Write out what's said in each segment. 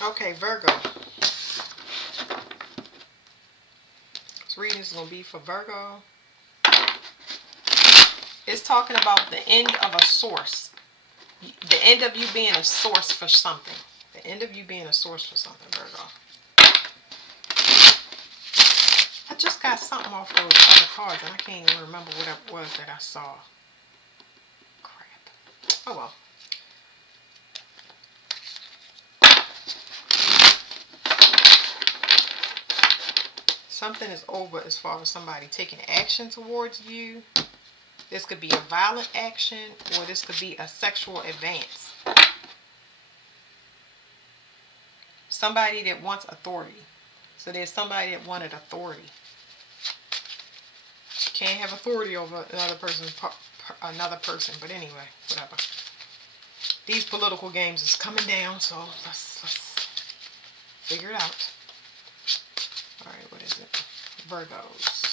Okay, Virgo. This reading is going to be for Virgo. It's talking about the end of a source. The end of you being a source for something. The end of you being a source for something, Virgo. I just got something off those other cards and I can't even remember what it was that I saw. Crap. Oh well. Something is over as far as somebody taking action towards you. This could be a violent action or this could be a sexual advance. Somebody that wants authority. So there's somebody that wanted authority. Can't have authority over another person. But anyway, whatever. These political games is coming down, so let's figure it out. All right, what is it? Virgos.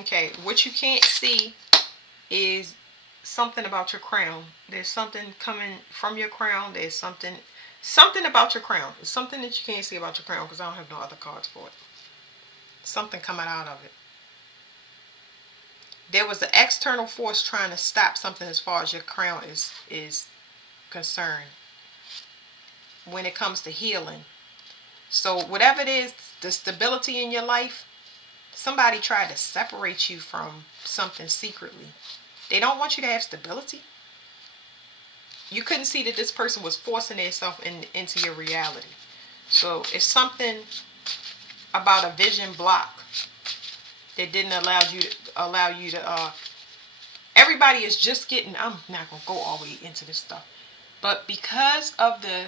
Okay, what you can't see is something about your crown. There's something coming from your crown. There's something about your crown. It's something that you can't see about your crown because I don't have no other cards for it. Something coming out of it. There was an external force trying to stop something as far as your crown is concerned when it comes to healing. So whatever it is, the stability in your life, somebody tried to separate you from something secretly. They don't want you to have stability. You couldn't see that this person was forcing themselves into your reality. So it's something about a vision block that didn't allow you to. Everybody is just getting. I'm not gonna go all the way into this stuff, but because of the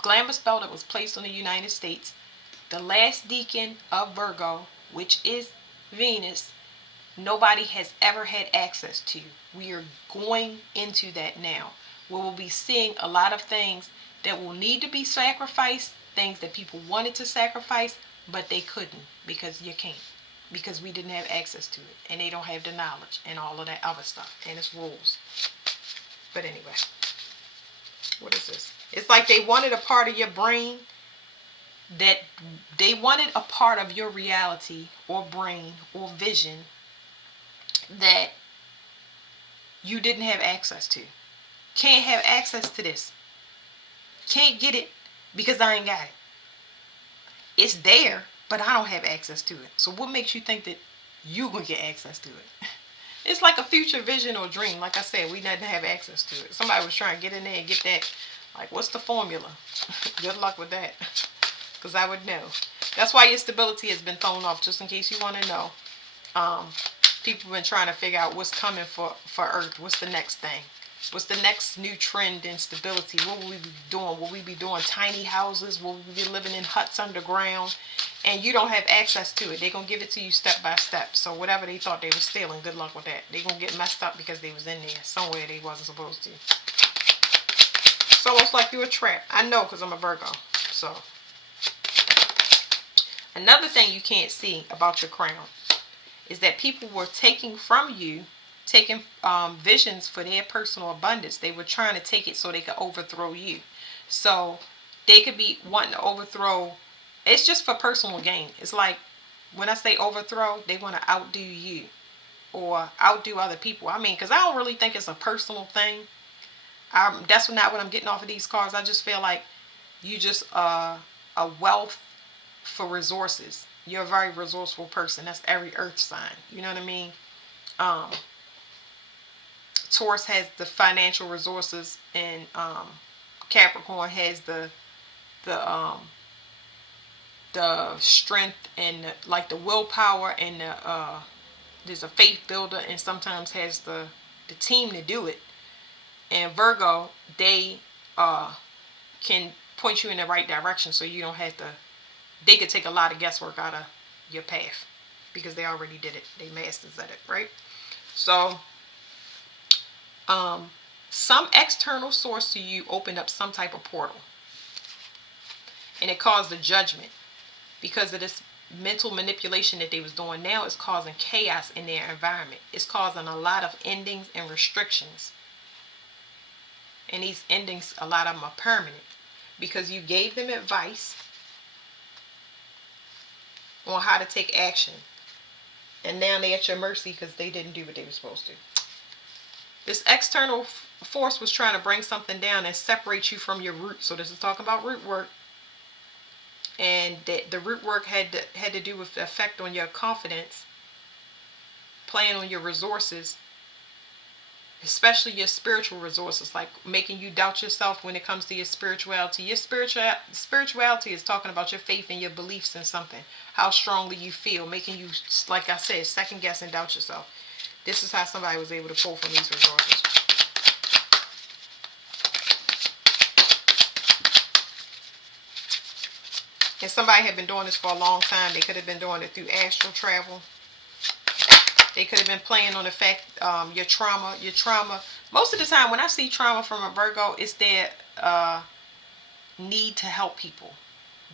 glamour spell that was placed on the United States, the last deacon of Virgo, which is Venus, nobody has ever had access to. We are going into that now. We will be seeing a lot of things that will need to be sacrificed, things that people wanted to sacrifice, but they couldn't because you can't. Because we didn't have access to it. And they don't have the knowledge and all of that other stuff. And it's rules. But anyway, what is this? It's like they wanted a part of your brain that they wanted a part of your reality or brain or vision that you didn't have access to. Can't have access to this. Can't get it because I ain't got it. It's there, but I don't have access to it. So what makes you think that you gonna get access to it? It's like a future vision or dream. Like I said, we didn't have access to it. Somebody was trying to get in there and get that. Like, what's the formula? Good luck with that. Because I would know. That's why your stability has been thrown off, just in case you want to know. People have been trying to figure out what's coming for Earth. What's the next thing? What's the next new trend in stability? What will we be doing? Will we be doing tiny houses? Will we be living in huts underground? And you don't have access to it. They're going to give it to you step by step. So whatever they thought they were stealing, good luck with that. They're going to get messed up because they was in there somewhere they wasn't supposed to. It's almost like you're a trap. I know because I'm a Virgo. So another thing you can't see about your crown is that people were taking from you, taking visions for their personal abundance. They were trying to take it so they could overthrow you. So they could be wanting to overthrow. It's just for personal gain. It's like when I say overthrow, they want to outdo you or outdo other people. I mean, because I don't really think it's a personal thing. That's not what I'm getting off of these cards. I just feel like you just a wealth for resources. You're a very resourceful person. That's every earth sign. You know what I mean? Um, Taurus has the financial resources, and Capricorn has the the strength and like the willpower and there's a faith builder, and sometimes has the team to do it. And Virgo, they can point you in the right direction, so you don't have to. They could take a lot of guesswork out of your path because they already did it. They masters at it, right? So, some external source to you opened up some type of portal, and it caused a judgment because of this mental manipulation that they was doing now is causing chaos in their environment. It's causing a lot of endings and restrictions. And these endings, a lot of them are permanent. Because you gave them advice on how to take action. And now they're at your mercy because they didn't do what they were supposed to. This external force was trying to bring something down and separate you from your root. So this is talking about root work. And the root work had to do with the effect on your confidence, playing on your resources, especially your spiritual resources, like making you doubt yourself when it comes to your spirituality. Your spirituality is talking about your faith and your beliefs in something, how strongly you feel, making you, like I said, second guess and doubt yourself. This is how somebody was able to pull from these resources. And somebody had been doing this for a long time. They could have been doing it through astral travel. They could have been playing on the fact, your trauma. Most of the time when I see trauma from a Virgo, it's their need to help people,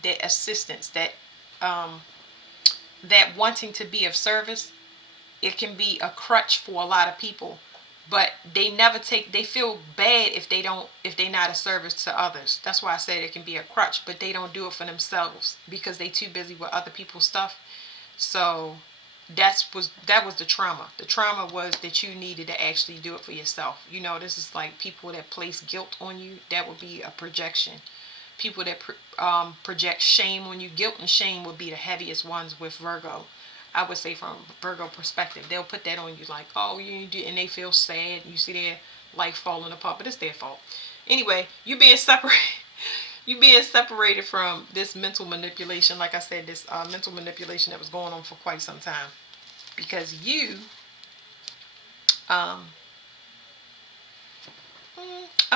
their assistance, that wanting to be of service. It can be a crutch for a lot of people, but they feel bad if they're not a service to others. That's why I said it can be a crutch, but they don't do it for themselves because they too busy with other people's stuff. So that was the trauma. The trauma was that you needed to actually do it for yourself. This is like people that place guilt on you. That would be a projection. People that project shame on you. Guilt and shame would be the heaviest ones with Virgo. I would say from Virgo perspective, they'll put that on you like, oh, you do, and they feel sad. You see their life falling apart, but it's their fault. Anyway, you being separated from this mental manipulation. Like I said, this mental manipulation that was going on for quite some time, because you, I'm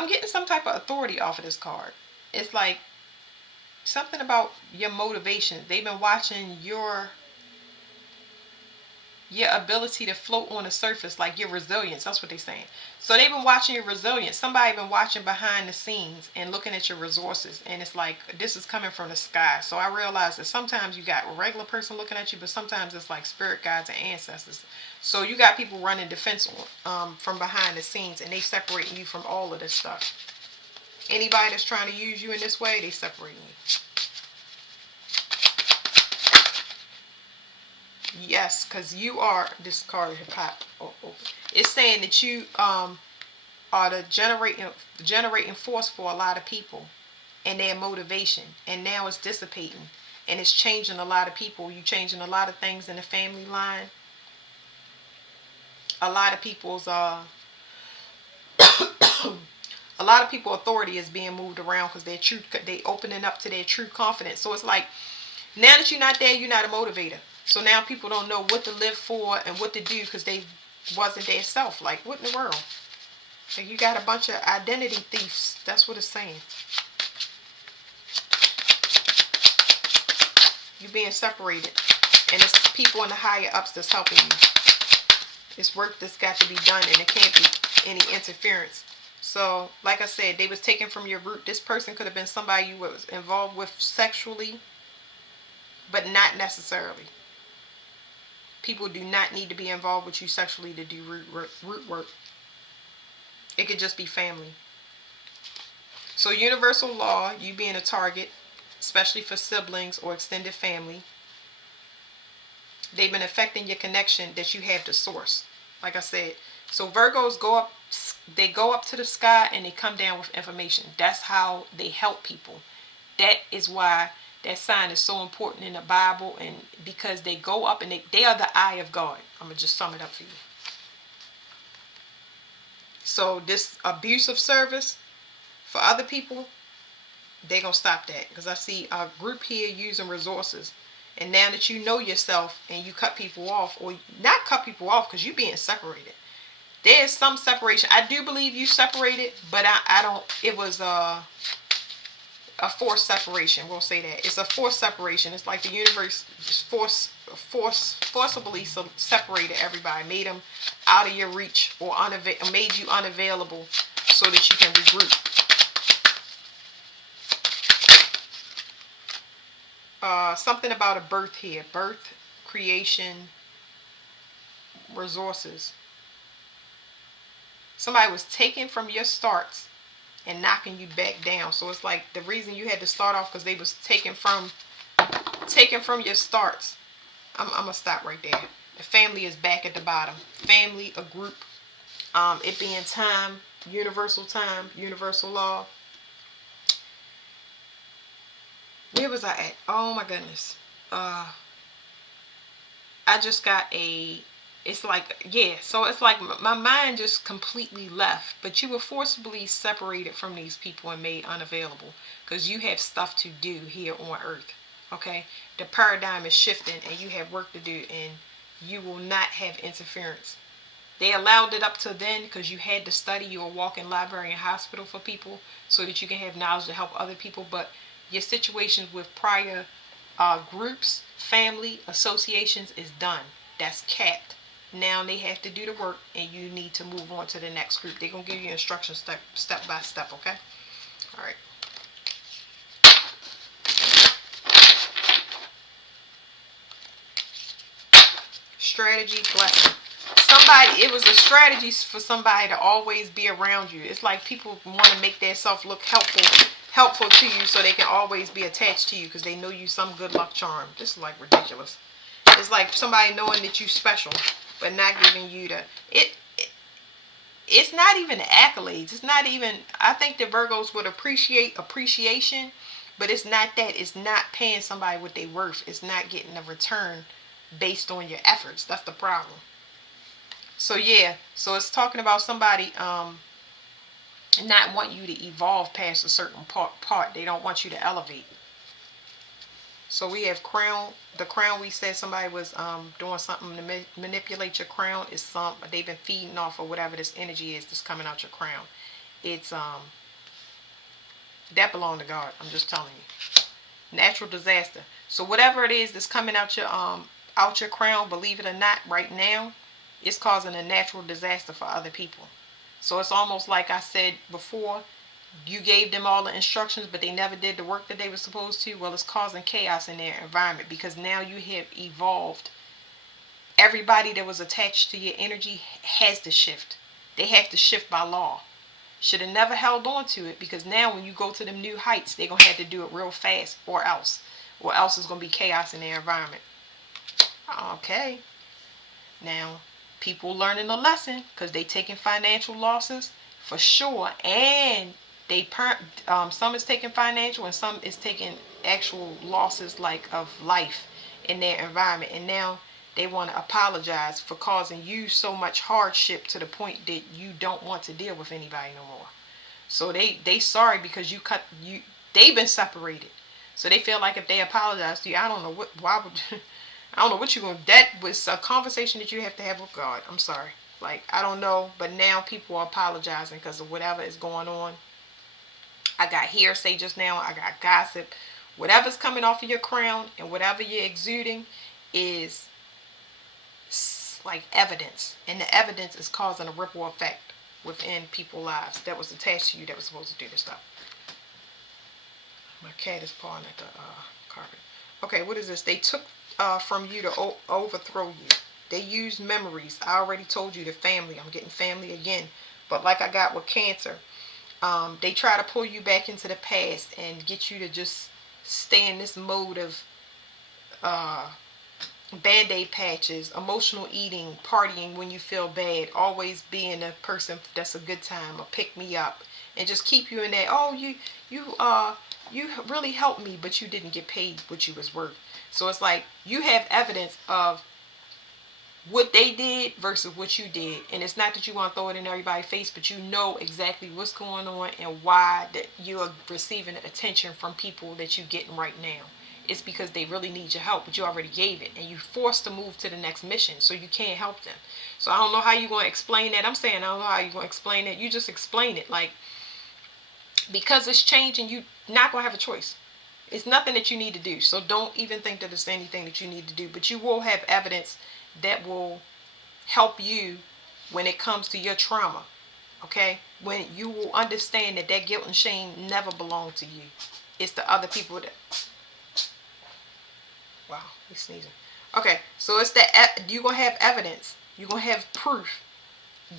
getting some type of authority off of this card. It's like something about your motivation. They've been watching your ability to float on the surface, like your resilience. That's what they're saying. So they've been watching your resilience. Somebody been watching behind the scenes and looking at your resources, and it's like this is coming from the sky. So I realized that sometimes you got a regular person looking at you, but sometimes it's like spirit guides and ancestors. So you got people running defense from behind the scenes, and they separating you from all of this stuff. Anybody that's trying to use you in this way, they separating you. Yes, because you are, this card is pop. It's saying that you are the generating force for a lot of people and their motivation. And now it's dissipating. And it's changing a lot of people. You changing a lot of things in the family line. A lot of people's authority is being moved around because they opening up to their true confidence. So it's like, now that you're not there, you're not a motivator. So now people don't know what to live for and what to do because they wasn't their self. Like, what in the world? So you got a bunch of identity thieves. That's what it's saying. You're being separated. And it's people in the higher ups that's helping you. It's work that's got to be done, and it can't be any interference. So, like I said, they was taken from your root. This person could have been somebody you was involved with sexually, but not necessarily. People do not need to be involved with you sexually to do root work. It could just be family. So universal law, you being a target, especially for siblings or extended family, they've been affecting your connection that you have to source. Like I said, so Virgos go up to the sky and they come down with information. That's how they help people. That is why that sign is so important in the Bible, and because they go up and they are the eye of God. I'm going to just sum it up for you. So this abuse of service for other people, they're going to stop that. Because I see a group here using resources. And now that you know yourself and you cut people off, or not cut people off because you're being separated. There is some separation. I do believe you separated, but I don't, it was a forced separation. We'll say that. It's a forced separation. It's like the universe forcibly separated everybody, made them out of your reach, or made you unavailable so that you can regroup. Something about a birth here. Birth, creation, resources. Somebody was taken from your starts and knocking you back down. So it's like the reason you had to start off because they was taken from your starts. I'm gonna stop right there. The family is back at the bottom. Family, a group. It being time, universal law. Where was I at? Oh my goodness. I just got a. It's like, yeah. So it's like my mind just completely left. But you were forcibly separated from these people and made unavailable because you have stuff to do here on Earth. Okay, the paradigm is shifting, and you have work to do, and you will not have interference. They allowed it up to then because you had to study. You were walking library and hospital for people so that you can have knowledge to help other people. But your situations with prior groups, family, associations is done. That's capped. Now they have to do the work, and you need to move on to the next group. They're gonna give you instructions step by step. Okay. All right. Strategy blessing. Somebody, it was a strategy for somebody to always be around you. It's like people want to make themselves look helpful to you so they can always be attached to you because they know you some good luck charm. This is like ridiculous. It's like somebody knowing that you special but not giving you the it's not even the accolades. It's not even, I think the Virgos would appreciate appreciation, but it's not that. It's not paying somebody what they worth. It's not getting a return based on your efforts. That's the problem. So yeah, so it's talking about somebody not want you to evolve past a certain part. They don't want you to elevate. So we have crown. The crown, we said somebody was doing something to manipulate your crown. Is some they've been feeding off of whatever this energy is that's coming out your crown. It's that belong to God. I'm just telling you. Natural disaster. So whatever it is that's coming out your crown, believe it or not, right now, it's causing a natural disaster for other people. So it's almost like I said before, you gave them all the instructions, but they never did the work that they were supposed to. Well, it's causing chaos in their environment because now you have evolved. Everybody that was attached to your energy has to shift. They have to shift by law. Should have never held on to it because now when you go to them new heights, they're going to have to do it real fast or else. Or else it's going to be chaos in their environment. Okay. Now, people learning a lesson because they taking financial losses for sure, and some is taking financial and some is taking actual losses like of life in their environment, and now they want to apologize for causing you so much hardship to the point that you don't want to deal with anybody no more. So they sorry because they've been separated, so they feel like if they apologize to you, I don't know what why would I don't know what you're going to. That was a conversation that you have to have with God. I'm sorry. Like, I don't know. But now people are apologizing because of whatever is going on. I got hearsay just now. I got gossip. Whatever's coming off of your crown and whatever you're exuding is like evidence. And the evidence is causing a ripple effect within people's lives that was attached to you that was supposed to do this stuff. My cat is pawing at the carpet. Okay, what is this? They took from you to overthrow you. They used memories. I already told you the family. I'm getting family again. But like I got with Cancer, they try to pull you back into the past and get you to just stay in this mode of uh, band-aid patches, emotional eating, partying when you feel bad, always being a person that's a good time or pick me up, and just keep you in that. Oh, you really helped me, but you didn't get paid what you was worth. So it's like you have evidence of what they did versus what you did, and it's not that you want to throw it in everybody's face, but you know exactly what's going on and why that you are receiving attention from people that you're getting right now. It's because they really need your help, but you already gave it, and you forced to move to the next mission, so you can't help them. So I don't know how you're going to explain that. I'm saying I don't know how you're going to explain it. You just explain it like because it's changing. You not going to have a choice. It's nothing that you need to do. So don't even think that it's anything that you need to do. But you will have evidence that will help you when it comes to your trauma. Okay? When you will understand that guilt and shame never belong to you. It's the other people that Wow, he's sneezing. Okay, so it's that you're gonna have evidence. You're gonna have proof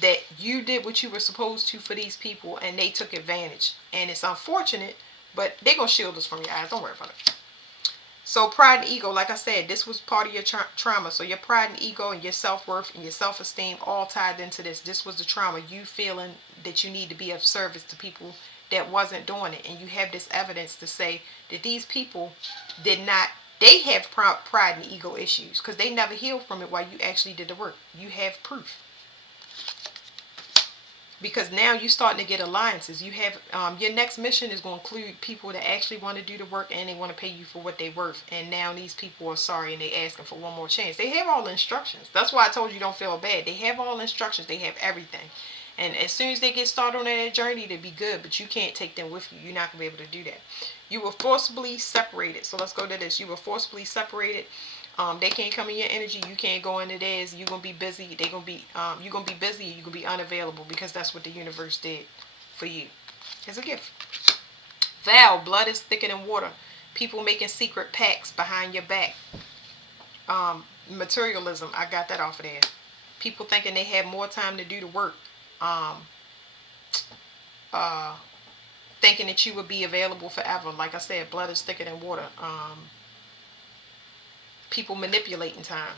that you did what you were supposed to for these people, and they took advantage. And it's unfortunate, but they're gonna shield us from your eyes. Don't worry about it. So pride and ego, like I said, this was part of your trauma. So your pride and ego and your self-worth and your self-esteem all tied into this. This was the trauma. You feeling that you need to be of service to people that wasn't doing it. And you have this evidence to say that these people did not, they have pride and ego issues because they never healed from it while you actually did the work. You have proof. Because now you're starting to get alliances. You have your next mission is going to include people that actually want to do the work and they want to pay you for what they're worth. And now these people are sorry and they asking for one more chance. They have all the instructions. That's why I told you don't feel bad. They have all the instructions. They have everything. And as soon as they get started on that journey, they'll be good. But you can't take them with you. You're not going to be able to do that. You were forcibly separated. So let's go to this. You were forcibly separated. They can't come in your energy. You can't go into theirs. You're gonna be busy. They gonna be you're gonna be busy. You're gonna be unavailable because that's what the universe did for you. It's a gift. Vow, blood is thicker than water. People making secret pacts behind your back. Materialism. I got that off of there. People thinking they have more time to do the work. Um, uh, Thinking that you would be available forever. Like I said, blood is thicker than water. People manipulating time.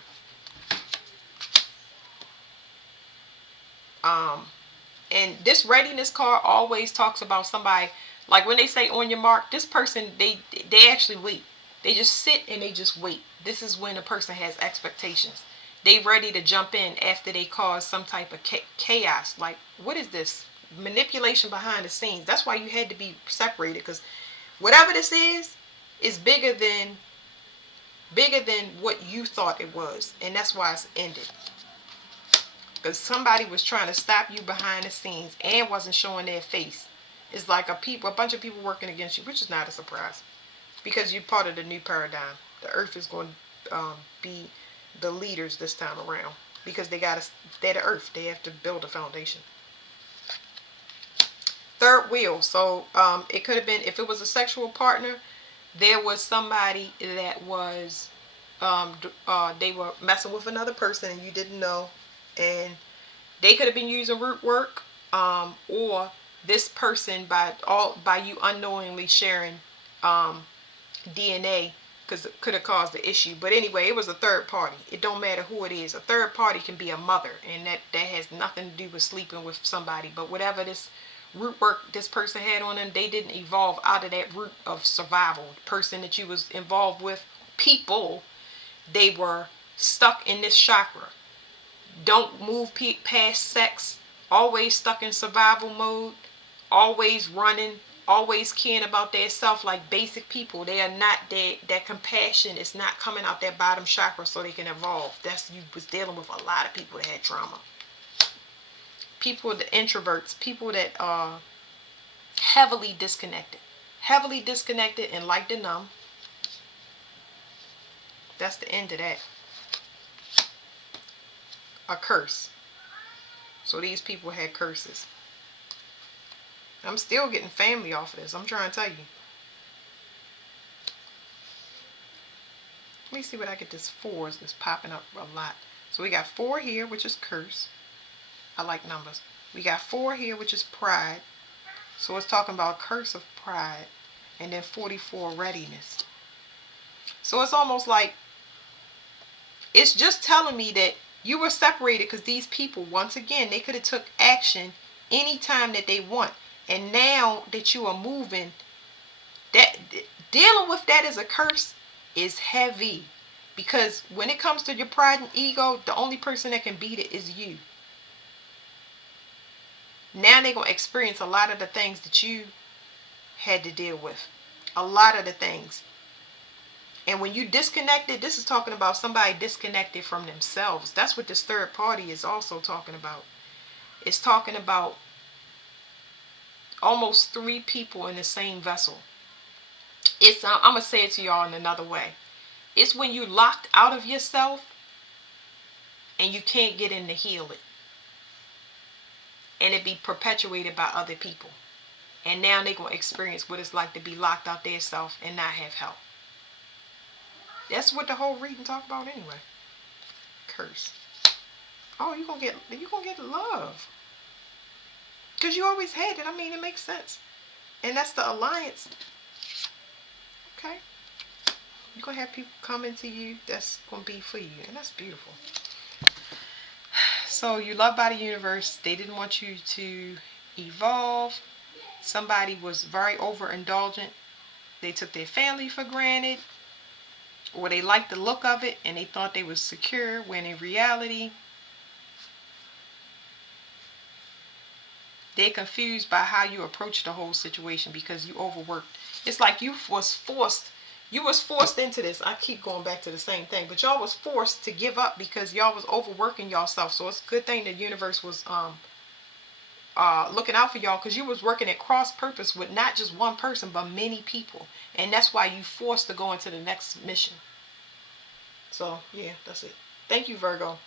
Um, and this readiness card always talks about somebody, like when they say on your mark, this person, they actually wait. They just sit and they just wait. This is when a person has expectations. They ready to jump in after they cause some type of chaos. Like, what is this? Manipulation behind the scenes. That's why you had to be separated, because whatever this is bigger than what you thought it was. And that's why it's ended. Because somebody was trying to stop you behind the scenes and wasn't showing their face. It's like a bunch of people working against you, which is not a surprise, because you're part of the new paradigm. The earth is going to be the leaders this time around, because they're the earth. They have to build a foundation. Third wheel. So it could have been, if it was a sexual partner, there was somebody that was they were messing with another person and you didn't know, and they could have been using root work, or this person by you unknowingly sharing DNA, because it could have caused the issue. But anyway, it was a third party. It don't matter who it is. A third party can be a mother, and that has nothing to do with sleeping with somebody. But whatever this root work this person had on them, they didn't evolve out of that root of survival. The person that you was involved with, people, they were stuck in this chakra. Don't move past sex. Always stuck in survival mode. Always running. Always caring about their self, like basic people. They are not that compassion is not coming out their bottom chakra so they can evolve. That's, you was dealing with a lot of people that had trauma. People, the introverts, people that are heavily disconnected. Heavily disconnected and like to numb. That's the end of that. A curse. So these people had curses. I'm still getting family off of this. I'm trying to tell you. Let me see what I get. This 4 is popping up a lot. So we got 4 here, which is curse. I like numbers. We got 4 here, which is pride. So it's talking about curse of pride. And then 44, readiness. So it's almost like it's just telling me that you were separated because these people, once again, they could have took action anytime that they want. And now that you are moving, that dealing with that as a curse is heavy. Because when it comes to your pride and ego, the only person that can beat it is you. Now they're going to experience a lot of the things that you had to deal with. A lot of the things. And when you disconnected, this is talking about somebody disconnected from themselves. That's what this third party is also talking about. It's talking about almost 3 people in the same vessel. It's I'm going to say it to y'all in another way. It's when you locked out of yourself and you can't get in to heal it. And it be perpetuated by other people. And now they're going to experience what it's like to be locked out their self and not have help. That's what the whole reading talk about anyway. Curse. Oh, you gonna get love. Cause you always had it. I mean, it makes sense. And that's the alliance. Okay. You're gonna have people coming to you that's gonna be for you. And that's beautiful. So you loved by the universe. They didn't want you to evolve. Somebody was very overindulgent. They took their family for granted, or they liked the look of it and they thought they was secure, when in reality they're confused by how you approach the whole situation because you overworked. It's like you was forced into this. I keep going back to the same thing, but y'all was forced to give up because y'all was overworking yourself. So it's a good thing the universe was looking out for y'all, because you was working at cross purpose with not just one person but many people, and that's why you forced to go into the next mission. So yeah, that's it. Thank you, Virgo.